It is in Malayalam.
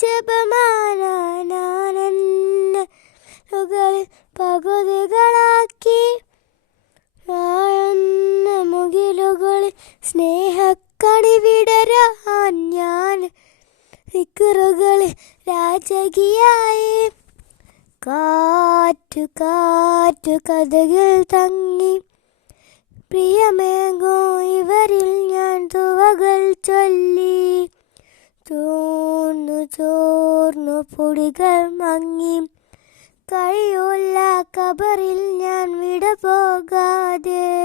ജപമാനാനന്ദുകളിൽ പകുതികളാക്കി ആഴ്ന്ന മുകിലുകളിൽ സ്നേഹക്കണി വിടരാൻ ഞാൻ ദിക്റുകളിൽ രാജകിയായി. കാറ്റു കാറ്റു കഥകൾ തങ്ങി പ്രിയമേകോ ഇവരിൽ ഞാൻ തുവകൾ ചൊല്ലി. ചോർന്നു പൊടികൾ മങ്ങി കഴിയൂല കബറിൽ ഞാൻ വിട പോകാതെ.